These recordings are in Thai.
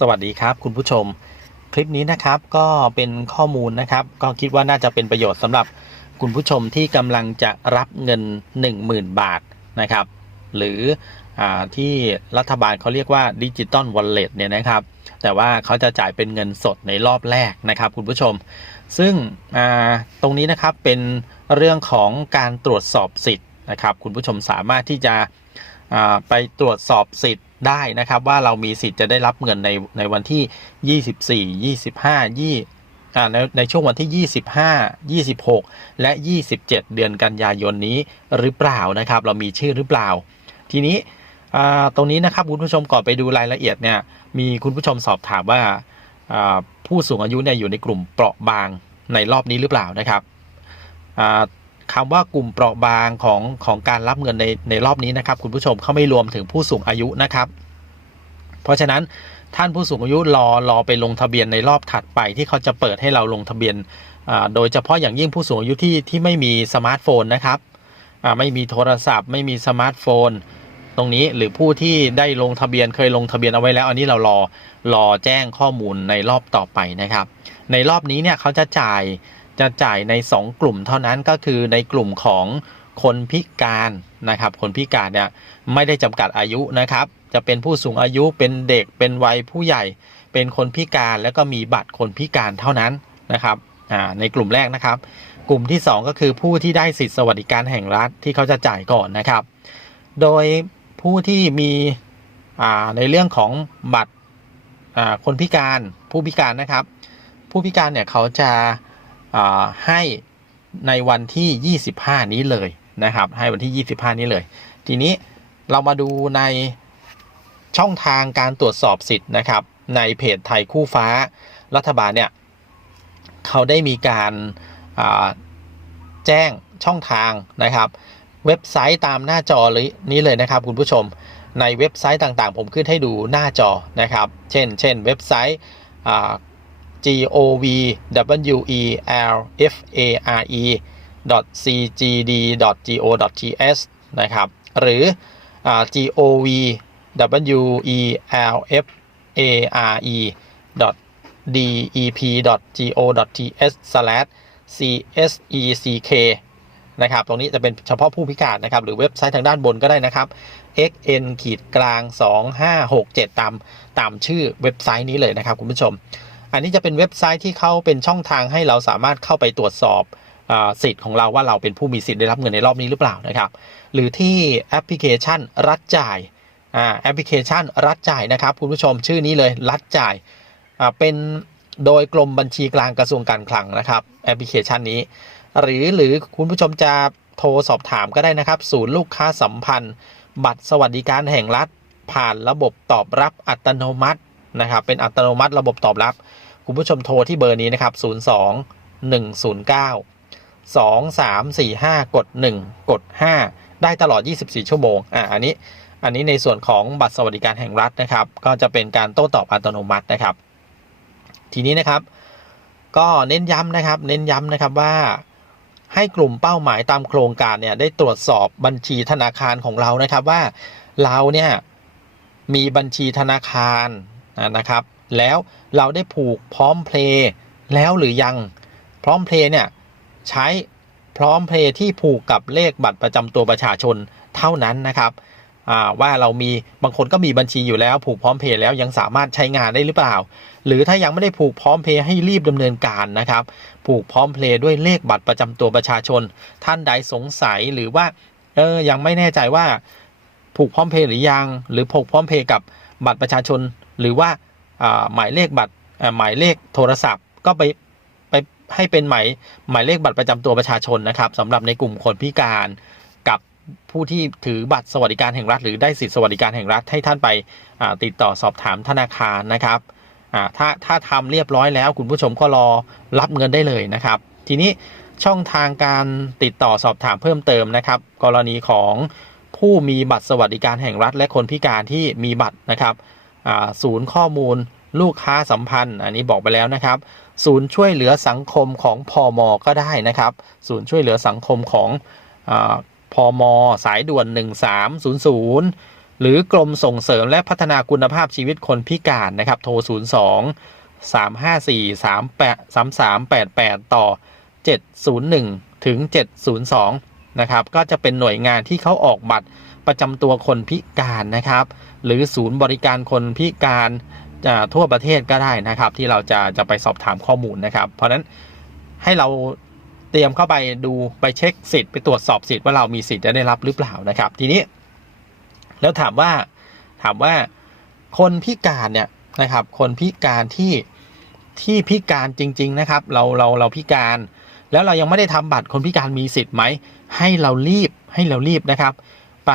สวัสดีครับ คุณผู้ชม คลิปนี้นะครับก็เป็นข้อมูลนะครับ ก็คิดว่าน่าจะเป็นประโยชน์สำหรับคุณผู้ชมที่กำลังจะรับเงิน 10,000 บาทนะครับ หรืออที่รัฐบาลเขาเรียกว่าดิจิตอลวอลเล็ตเนี่ยนะครับ แต่ว่าเขาจะจ่ายเป็นเงินสดในรอบแรกนะครับ คุณผู้ชม ซึ่งตรงนี้นะครับเป็นเรื่องของการตรวจสอบสิทธิ์นะครับ คุณผู้ชมสามารถที่จะไปตรวจสอบสิทธิ์ ได้นะครับว่าเรามีสิทธิ์จะได้รับเงินในในวันที่ 24 25 20อ่าในในช่วงวันที่ 25 26 และ 27 เดือนกันยายนนี้หรือเปล่านะครับ เรามีชื่อหรือเปล่า ทีนี้ตรงนี้นะครับคุณผู้ชมก่อนไปดูรายละเอียดเนี่ยมีคุณผู้ชมสอบถามว่าอ่าผู้สูงอายุเนี่ยอยู่ในกลุ่มเปราะบางในรอบนี้หรือเปล่านะครับ อ่าคำว่ากลุ่มเปราะบางของของการรับเงินในในรอบนี้นะครับ คุณผู้ชมเขาไม่รวมถึงผู้สูงอายุนะครับ เพราะฉะนั้นท่านผู้สูงอายุรอรอไปลงทะเบียนในรอบถัดไปที่เขาจะเปิดให้เราลงทะเบียน โดยเฉพาะอย่างยิ่งผู้สูงอายุที่ที่ไม่มีสมาร์ทโฟนนะครับไม่มีโทรศัพท์ ไม่มีสมาร์ทโฟน ตรงนี้หรือผู้ที่ได้ลงทะเบียนเคยลงทะเบียนเอาไว้แล้ว อันนี้เรารอรอแจ้งข้อมูลในรอบต่อไปนะครับ ในรอบนี้เนี่ยเขาจะจ่าย จะจ่ายใน 2 กลุ่มเท่านั้นก็คือในกลุ่มของคนพิการนะครับ คนพิการเนี่ยไม่ได้จำกัดอายุนะครับ จะเป็นผู้สูงอายุเป็นเด็กเป็นวัยผู้ใหญ่เป็นคนพิการแล้วก็มีบัตรคนพิการเท่านั้นนะครับในกลุ่มแรกนะครับ กลุ่มที่ 2 ก็คือผู้ที่ได้สิทธิสวัสดิการแห่งรัฐที่เขาจะจ่ายก่อนนะครับ โดยผู้ที่มีในเรื่องของบัตรคนพิการผู้พิการนะครับ ผู้พิการเนี่ยเขาจะ ให้ในวันที่ 25 นี้เลยนะครับ ให้วันที่ 25 นี้เลย ทีนี้เรามาดูในช่องทางการตรวจสอบสิทธิ์นะครับ ในเพจไทยคู่ฟ้ารัฐบาลเนี่ยเขาได้มีการาแจ้งช่องทางนะครับ เว็บไซต์ตามหน้าจอเลยนี้เลยนะครับคุณผู้ชมในเว็บไซต์ต่างๆ ผมขึ้นให้ดูหน้าจอนะครับ เช่น เช่น เว็บไซต์ g o v w e l f a r e c g d g o t s นะครับ หรือ g o v w e l f a r e d e p g o t s c s e c k นะครับ ตรงนี้จะเป็นเฉพาะผู้พิการนะครับ หรือเว็บไซต์ทางด้านบนก็ได้นะครับ xn ขีดกลาง 2567 ตามตามชื่อเว็บไซต์นี้เลยนะครับคุณผู้ชม อันนี้จะเป็นเว็บไซต์ที่เขาเป็นช่องทางให้เราสามารถเข้าไปตรวจสอบอสิทธิ์ของเราว่าเราเป็นผู้มีสิทธิ์ได้รับเงินในรอบนี้หรือเปล่านะครับ หรือที่แอปพลิเคชันรัฐจ่ายแอปพลิเคชันรัฐจ่ายนะครับคุณผู้ชมชื่อนี้เลยรัฐจ่ายเป็นโดยกรมบัญชีกลางกระทรวงการคลังนะครับแอปพลิเคชันนี้ หรือหรือคุณผู้ชมจะโทรสอบถามก็ได้นะครับ ศูนย์ลูกค้าสัมพันธ์ บัตรสวัสดิการแห่งรัฐ ผ่านระบบตอบรับอัตโนมัติ นะครับ เป็นอัตโนมัติระบบตอบรับ คุณผู้ชมโทรที่เบอร์นี้นะครับ 02 109 2345 กด 1 กด 5 ได้ตลอด 24 ชั่วโมง อ่าอันนี้ อันนี้ในส่วนของบัตรสวัสดิการแห่งรัฐนะครับ ก็จะเป็นการโต้ตอบอัตโนมัตินะครับ ทีนี้นะครับ ก็เน้นย้ำนะครับ เน้นย้ำนะครับว่าให้กลุ่มเป้าหมายตามโครงการเนี่ยได้ตรวจสอบบัญชีธนาคารของเรานะครับว่าเราเนี่ยมีบัญชีธนาคาร นะครับ แล้วเราได้ผูกพร้อมเพลย์แล้วหรือยัง พร้อมเพลย์เนี่ยใช้พร้อมเพลย์ที่ผูกกับเลขบัตรประจำตัวประชาชนเท่านั้นนะครับว่าเรามีบางคนก็มีบัญชีอยู่แล้วผูกพร้อมเพย์แล้วยังสามารถใช้งานได้หรือเปล่า หรือถ้ายังไม่ได้ผูกพร้อมเพย์ให้รีบดำเนินการนะครับ ผูกพร้อมเพย์ด้วยเลขบัตรประจำตัวประชาชน ท่านใดสงสัยหรือว่าเออยังไม่แน่ใจว่าผูกพร้อมเพย์หรือยัง หรือผูกพร้อมเพย์กับบัตรประชาชน หรือว่าหมายเลขบัตรหมายเลขโทรศัพท์ ก็ไปไปให้เป็นหมายหมายเลขบัตรประจำตัวประชาชนนะครับสำหรับในกลุ่มคนพิการกับผู้ที่ถือบัตรสวัสดิการแห่งรัฐ หรือได้สิทธิสวัสดิการแห่งรัฐให้ท่านไปติดต่อสอบถามธนาคารนะครับถ้าถ้าทำเรียบร้อยแล้วคุณผู้ชมก็รอรับเงินได้เลยนะครับ ทีนี้ช่องทางการติดต่อสอบถามเพิ่มเติมนะครับ กรณีของผู้มีบัตรสวัสดิการแห่งรัฐ และคนพิการที่มีบัตรนะครับ ศูนย์ข้อมูล ลูกค้าสัมพันธ์ อันนี้บอกไปแล้วนะครับ ศูนย์ช่วยเหลือสังคมของพอมก็ได้นะครับ ศูนย์ช่วยเหลือสังคมของอพอมสายด่วน 1300 หรือกรมส่งเสริมและพัฒนาคุณภาพชีวิตคนพิการนะครับ โทร 02 354 38 3388 ต่อ 701 ถึง 702 นะครับ ก็จะเป็นหน่วยงานที่เขาออกบัตรประจำตัวคนพิการนะครับ หรือศูนย์บริการคนพิการทั่วประเทศก็ได้นะครับ ที่เราจะจะไปสอบถามข้อมูลนะครับ เพราะฉะนั้นให้เราเตรียมเข้าไปดูไปเช็คสิทธิ์ไปตรวจสอบสิทธิ์ว่าเรามีสิทธิ์จะได้รับหรือเปล่านะครับ ทีนี้ แล้วถามว่าถามว่าคนพิการเนี่ยนะครับ คนพิการที่ที่พิการจริง ๆนะครับ เราเราเราพิการ แล้วเรายังไม่ได้ทำบัตรคนพิการมีสิทธิ์ไหมให้เรารีบให้เรารีบนะครับ ไป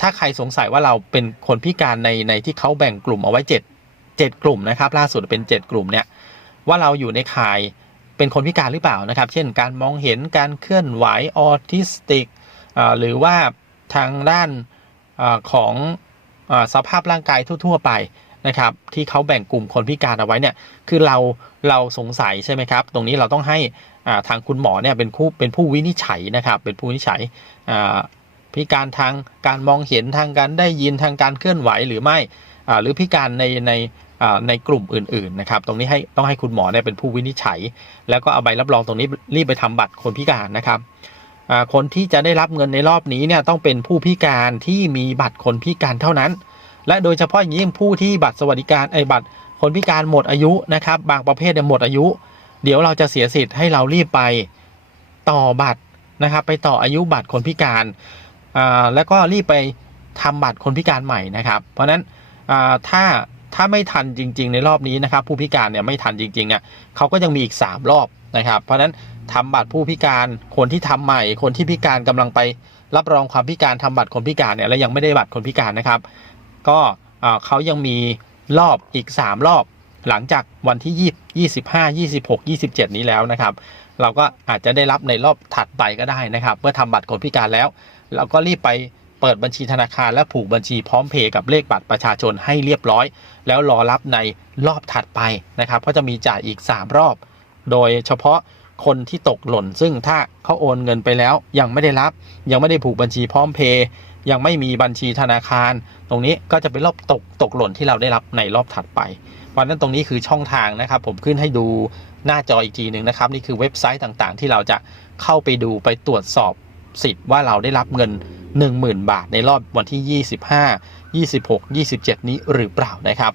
ถ้าใครสงสัยว่าเราเป็นคนพิการในในที่เขาแบ่งกลุ่มเอาไว้7 7กลุ่มนะครับ ล่าสุดเป็น 7 กลุ่มเนี่ยว่าเราอยู่ในข่ายเป็นคนพิการหรือเปล่านะครับ เช่น การมองเห็นการเคลื่อนไหวออทิสติกหรือว่าทางด้านอของอสภาพร่างกายทั่ว ๆ ไปนะครับ ที่เขาแบ่งกลุ่มคนพิการเอาไว้เนี่ยคือเราเราสงสัยใช่ไหมครับ ตรงนี้เราต้องให้ทางคุณหมอเนี่ยเป็นผู้เป็นผู้วินิจฉัยนะครับ เป็นผู้วินิจฉัย พิการทางการมองเห็นทางการได้ยินทางการเคลื่อนไหวหรือไม่หรือพิการในในในกลุ่มอื่นๆนะครับ ตรงนี้ให้ต้องให้คุณหมอเนี่ยเป็นผู้วินิจฉัย แล้วก็เอาใบรับรองตรงนี้รีบไปทำบัตรคนพิการนะครับคนที่จะได้รับเงินในรอบนี้เนี่ยต้องเป็นผู้พิการที่มีบัตรคนพิการเท่านั้น และโดยเฉพาะอย่างยิ่งผู้ที่บัตรสวัสดิการไอ้บัตรคนพิการหมดอายุนะครับ บางประเภทเนี่ยหมดอายุ เดี๋ยวเราจะเสียสิทธิ์ให้เรารีบไปต่อบัตรนะครับ ไปต่ออายุบัตรคนพิการ แล้วก็รีบไปทำบัตรคนพิการใหม่นะครับ เพราะฉะนั้นถ้าถ้าไม่ทันจริง ๆ ในรอบนี้นะครับ ผู้พิการเนี่ยไม่ทันจริงๆเนี่ยเขาก็ยังมีอีก 3 รอบนะครับ เพราะฉะนั้นทำบัตรผู้พิการคนที่ทำใหม่ คนที่พิการกำลังไปรับรองความพิการทำบัตรคนพิการเนี่ยแล้วยังไม่ได้บัตรคนพิการนะครับ ก็เขายังมีรอบอีก 3 รอบหลังจากวันที่ 20 25 26 27 นี้แล้วนะครับ เราก็อาจจะได้รับในรอบถัดไปก็ได้นะครับ เมื่อทำบัตรคนพิการแล้ว เราก็รีบไปเปิดบัญชีธนาคารและผูกบัญชีพร้อมเพย์กับเลขบัตรประชาชนให้เรียบร้อย แล้วรอรับในรอบถัดไปนะครับก็จะมีจ่ายอีก 3 รอบ โดยเฉพาะคนที่ตกหล่น ซึ่งถ้าเขาโอนเงินไปแล้วยังไม่ได้รับ ยังไม่ได้ผูกบัญชีพร้อมเพย์ยังไม่มีบัญชีธนาคาร ตรงนี้ก็จะเป็นรอบตกตกหล่นที่เราได้รับในรอบถัดไปเพราะฉะนั้นตรงนี้คือช่องทางนะครับ ผมขึ้นให้ดูหน้าจออีกทีหนึ่งนะครับ นี่คือเว็บไซต์ต่างๆ ที่เราจะเข้าไปดูไปตรวจสอบ สิทธิ์ว่าเราได้รับเงิน 10,000 บาทในรอบวันที่ 25 26 27 นี้หรือเปล่านะครับ